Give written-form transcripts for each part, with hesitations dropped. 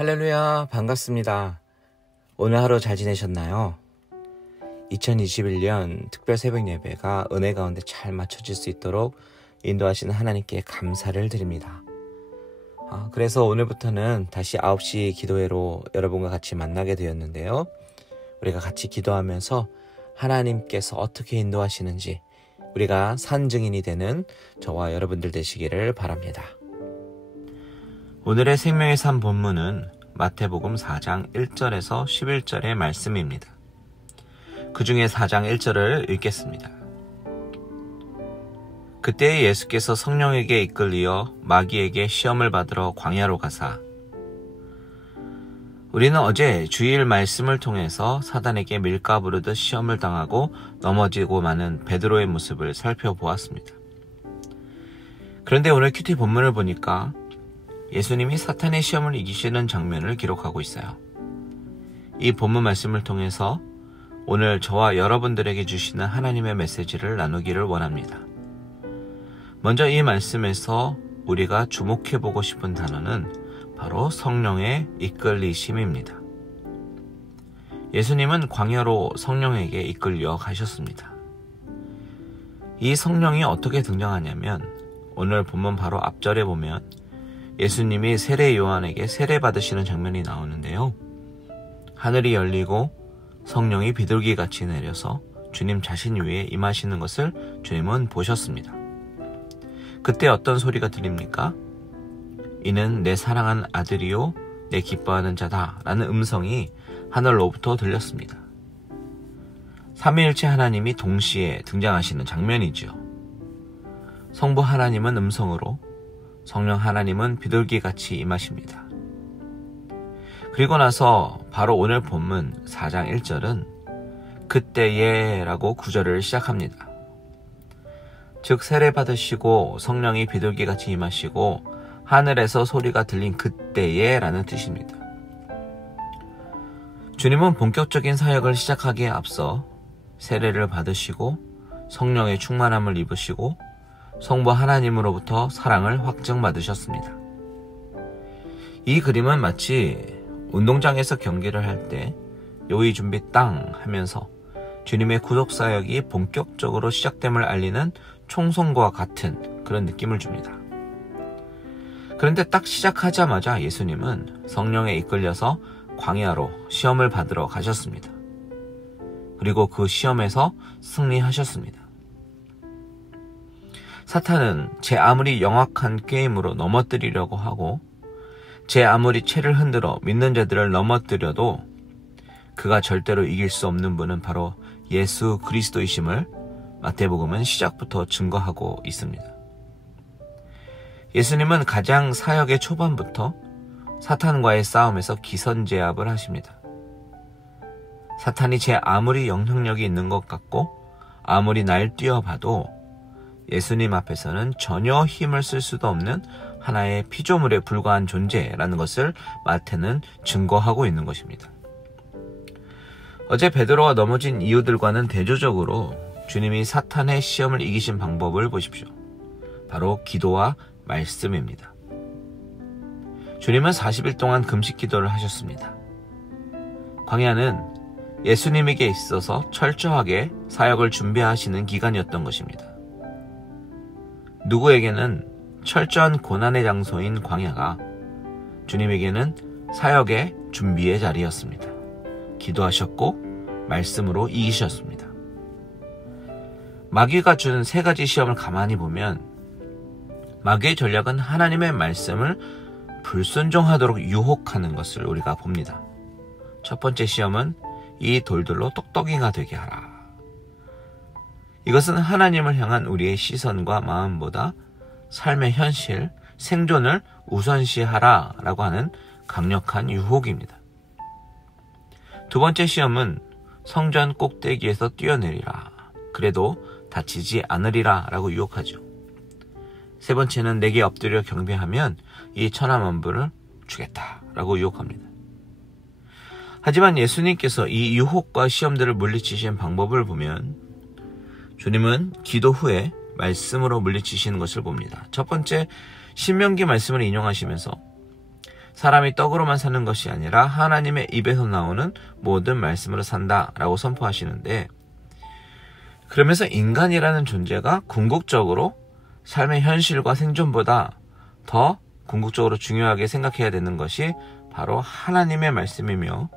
할렐루야, 반갑습니다. 오늘 하루 잘 지내셨나요? 2021년 특별 새벽 예배가 은혜 가운데 잘 맞춰질 수 있도록 인도하시는 하나님께 감사를 드립니다. 그래서 오늘부터는 다시 9시 기도회로 여러분과 같이 만나게 되었는데요. 우리가 같이 기도하면서 하나님께서 어떻게 인도하시는지 우리가 산증인이 되는 저와 여러분들 되시기를 바랍니다. 오늘의 생명의 삶 본문은 마태복음 4장 1절에서 11절의 말씀입니다. 그 중에 4장 1절을 읽겠습니다. 그때 예수께서 성령에게 이끌리어 마귀에게 시험을 받으러 광야로 가사 우리는 어제 주일 말씀을 통해서 사단에게 밀가 부르듯 시험을 당하고 넘어지고 마는 베드로의 모습을 살펴보았습니다. 그런데 오늘 큐티 본문을 보니까 예수님이 사탄의 시험을 이기시는 장면을 기록하고 있어요. 이 본문 말씀을 통해서 오늘 저와 여러분들에게 주시는 하나님의 메시지를 나누기를 원합니다. 먼저 이 말씀에서 우리가 주목해보고 싶은 단어는 바로 성령의 이끌리심입니다. 예수님은 광야로 성령에게 이끌려 가셨습니다. 이 성령이 어떻게 등장하냐면 오늘 본문 바로 앞절에 보면 예수님이 세례 요한에게 세례 받으시는 장면이 나오는데요. 하늘이 열리고 성령이 비둘기같이 내려서 주님 자신 위에 임하시는 것을 주님은 보셨습니다. 그때 어떤 소리가 들립니까? 이는 내 사랑한 아들이요 내 기뻐하는 자다 라는 음성이 하늘로부터 들렸습니다. 삼위일체 하나님이 동시에 등장하시는 장면이지요. 성부 하나님은 음성으로 성령 하나님은 비둘기같이 임하십니다. 그리고 나서 바로 오늘 본문 4장 1절은 그때에 라고 구절을 시작합니다. 즉 세례 받으시고 성령이 비둘기같이 임하시고 하늘에서 소리가 들린 그때에 라는 뜻입니다. 주님은 본격적인 사역을 시작하기에 앞서 세례를 받으시고 성령의 충만함을 입으시고 성부 하나님으로부터 사랑을 확증받으셨습니다. 이 그림은 마치 운동장에서 경기를 할 때 요의 준비 땅 하면서 주님의 구속사역이 본격적으로 시작됨을 알리는 총성과 같은 그런 느낌을 줍니다. 그런데 딱 시작하자마자 예수님은 성령에 이끌려서 광야로 시험을 받으러 가셨습니다. 그리고 그 시험에서 승리하셨습니다. 사탄은 제 아무리 영악한 게임으로 넘어뜨리려고 하고 제 아무리 채를 흔들어 믿는 자들을 넘어뜨려도 그가 절대로 이길 수 없는 분은 바로 예수 그리스도이심을 마태복음은 시작부터 증거하고 있습니다. 예수님은 가장 사역의 초반부터 사탄과의 싸움에서 기선제압을 하십니다. 사탄이 제 아무리 영향력이 있는 것 같고 아무리 날뛰어봐도 예수님 앞에서는 전혀 힘을 쓸 수도 없는 하나의 피조물에 불과한 존재라는 것을 마태는 증거하고 있는 것입니다. 어제 베드로가 넘어진 이유들과는 대조적으로 주님이 사탄의 시험을 이기신 방법을 보십시오. 바로 기도와 말씀입니다. 주님은 40일 동안 금식 기도를 하셨습니다. 광야는 예수님에게 있어서 철저하게 사역을 준비하시는 기간이었던 것입니다. 누구에게는 철저한 고난의 장소인 광야가 주님에게는 사역의 준비의 자리였습니다. 기도하셨고 말씀으로 이기셨습니다. 마귀가 준 세 가지 시험을 가만히 보면 마귀의 전략은 하나님의 말씀을 불순종하도록 유혹하는 것을 우리가 봅니다. 첫 번째 시험은 이 돌들로 똑똑이가 되게 하라. 이것은 하나님을 향한 우리의 시선과 마음보다 삶의 현실, 생존을 우선시하라 라고 하는 강력한 유혹입니다. 두 번째 시험은 성전 꼭대기에서 뛰어내리라. 그래도 다치지 않으리라 라고 유혹하죠. 세 번째는 내게 엎드려 경배하면 이 천하만물을 주겠다 라고 유혹합니다. 하지만 예수님께서 이 유혹과 시험들을 물리치신 방법을 보면 주님은 기도 후에 말씀으로 물리치시는 것을 봅니다. 첫 번째 신명기 말씀을 인용하시면서 사람이 떡으로만 사는 것이 아니라 하나님의 입에서 나오는 모든 말씀으로 산다라고 선포하시는데, 그러면서 인간이라는 존재가 궁극적으로 삶의 현실과 생존보다 더 궁극적으로 중요하게 생각해야 되는 것이 바로 하나님의 말씀이며,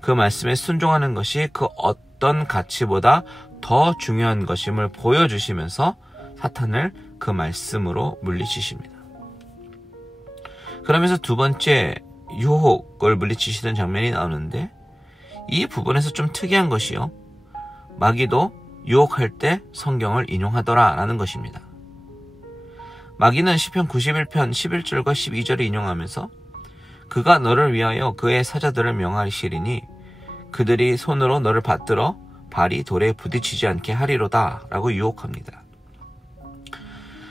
그 말씀에 순종하는 것이 그 어떤 가치보다 더 중요한 것임을 보여주시면서 사탄을 그 말씀으로 물리치십니다. 그러면서 두 번째 유혹을 물리치시는 장면이 나오는데, 이 부분에서 좀 특이한 것이요, 마귀도 유혹할 때 성경을 인용하더라 라는 것입니다. 마귀는 시편 91편 11절과 12절을 인용하면서 그가 너를 위하여 그의 사자들을 명하시리니 그들이 손으로 너를 받들어 발이 돌에 부딪히지 않게 하리로다 라고 유혹합니다.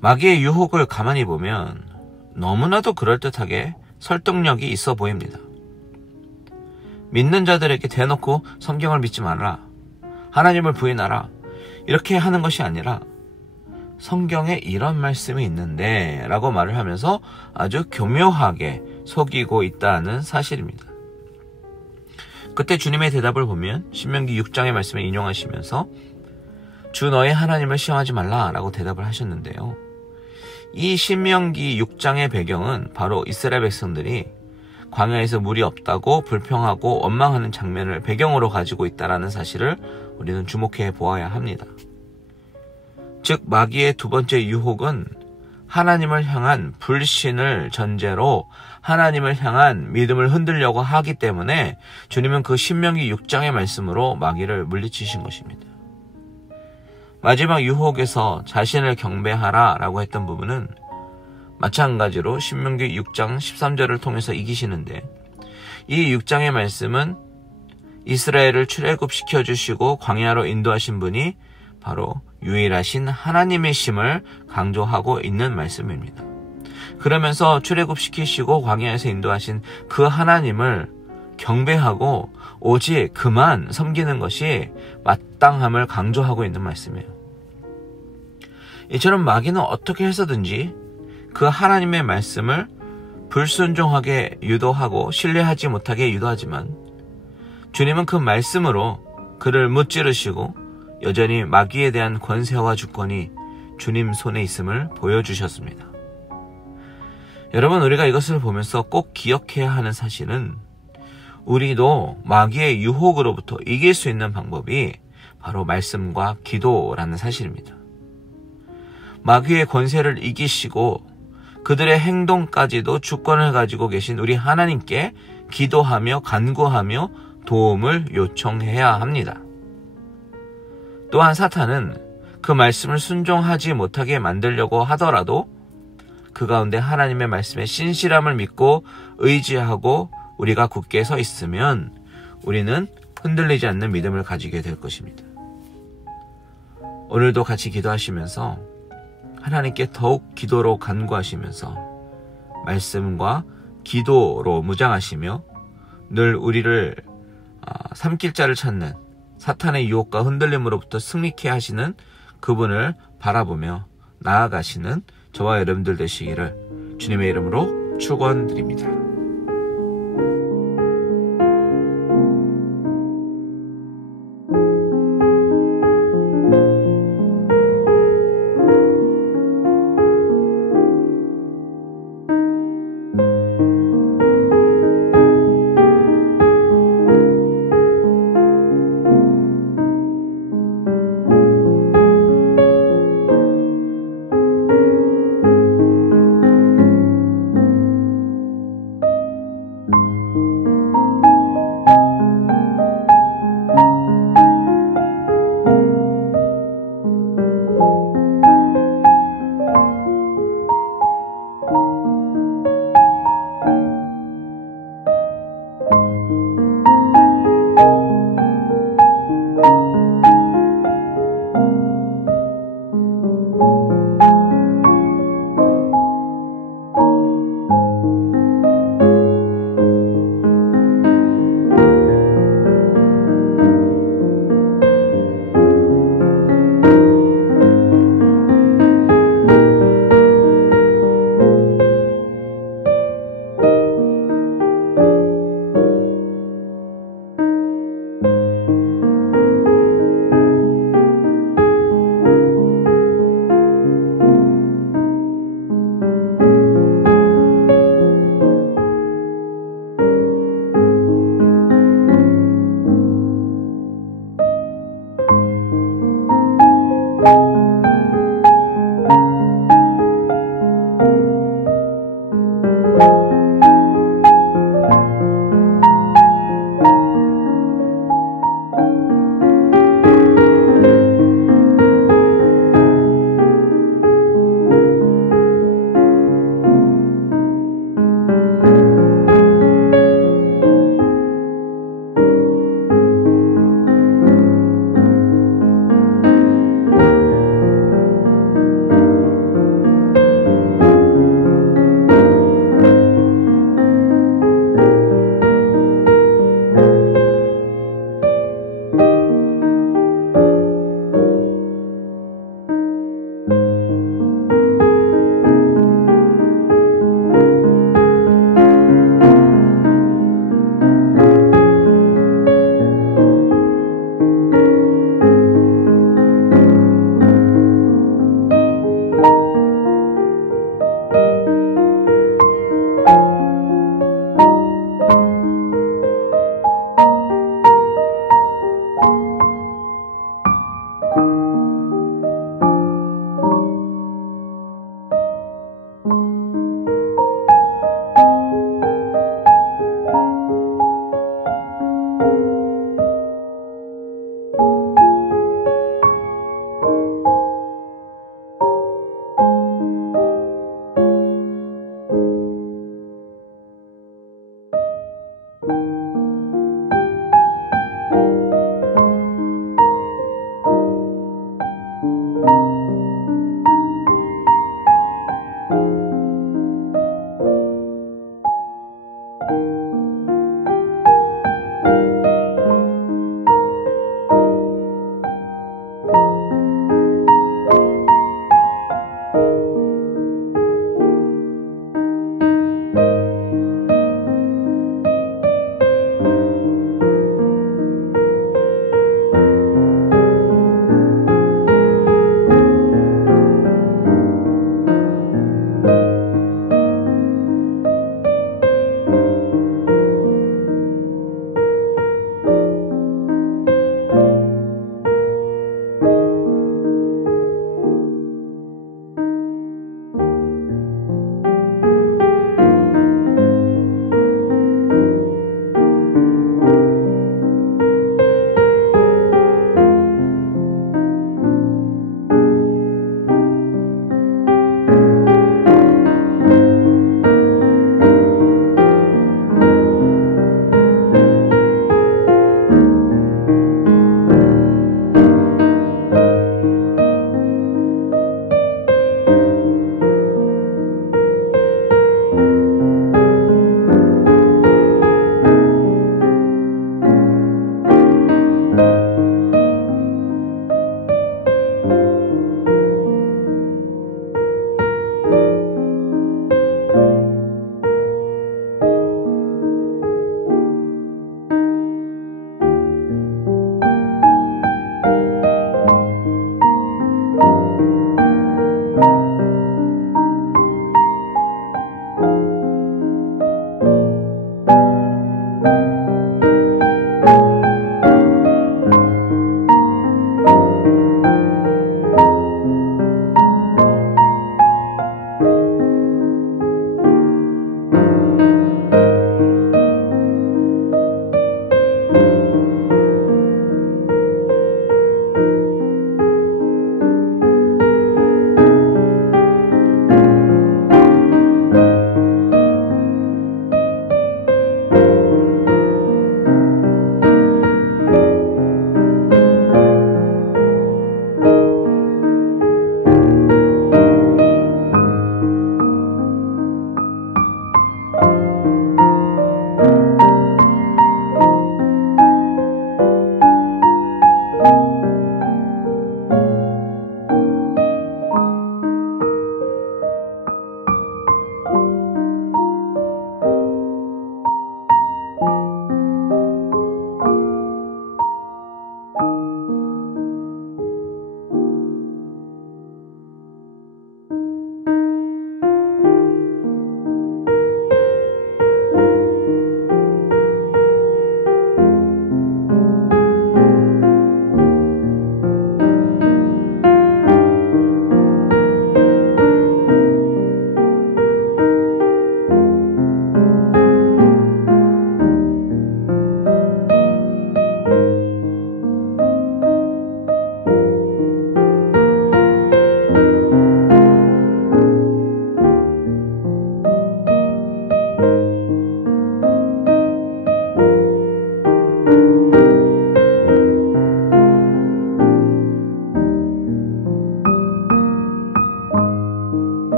마귀의 유혹을 가만히 보면 너무나도 그럴듯하게 설득력이 있어 보입니다. 믿는 자들에게 대놓고 성경을 믿지 말라, 하나님을 부인하라, 이렇게 하는 것이 아니라 성경에 이런 말씀이 있는데 라고 말을 하면서 아주 교묘하게 속이고 있다는 사실입니다. 그때 주님의 대답을 보면 신명기 6장의 말씀을 인용하시면서 주 너의 하나님을 시험하지 말라 라고 대답을 하셨는데요, 이 신명기 6장의 배경은 바로 이스라엘 백성들이 광야에서 물이 없다고 불평하고 원망하는 장면을 배경으로 가지고 있다는 사실을 우리는 주목해 보아야 합니다. 즉 마귀의 두 번째 유혹은 하나님을 향한 불신을 전제로 하나님을 향한 믿음을 흔들려고 하기 때문에 주님은 그 신명기 6장의 말씀으로 마귀를 물리치신 것입니다. 마지막 유혹에서 자신을 경배하라 라고 했던 부분은 마찬가지로 신명기 6장 13절을 통해서 이기시는데, 이 6장의 말씀은 이스라엘을 출애굽시켜 주시고 광야로 인도하신 분이 바로 유일하신 하나님의 심을 강조하고 있는 말씀입니다. 그러면서 출애굽시키시고 광야에서 인도하신 그 하나님을 경배하고 오직 그만 섬기는 것이 마땅함을 강조하고 있는 말씀이에요. 이처럼 마귀는 어떻게 해서든지 그 하나님의 말씀을 불순종하게 유도하고 신뢰하지 못하게 유도하지만, 주님은 그 말씀으로 그를 무찌르시고 여전히 마귀에 대한 권세와 주권이 주님 손에 있음을 보여주셨습니다. 여러분, 우리가 이것을 보면서 꼭 기억해야 하는 사실은 우리도 마귀의 유혹으로부터 이길 수 있는 방법이 바로 말씀과 기도라는 사실입니다. 마귀의 권세를 이기시고 그들의 행동까지도 주권을 가지고 계신 우리 하나님께 기도하며 간구하며 도움을 요청해야 합니다. 또한 사탄은 그 말씀을 순종하지 못하게 만들려고 하더라도 그 가운데 하나님의 말씀의 신실함을 믿고 의지하고 우리가 굳게 서 있으면 우리는 흔들리지 않는 믿음을 가지게 될 것입니다. 오늘도 같이 기도하시면서 하나님께 더욱 기도로 간구하시면서 말씀과 기도로 무장하시며 늘 우리를 삼킬 자를 찾는 사탄의 유혹과 흔들림으로부터 승리케 하시는 그분을 바라보며 나아가시는 저와 여러분들 되시기를 주님의 이름으로 축원드립니다.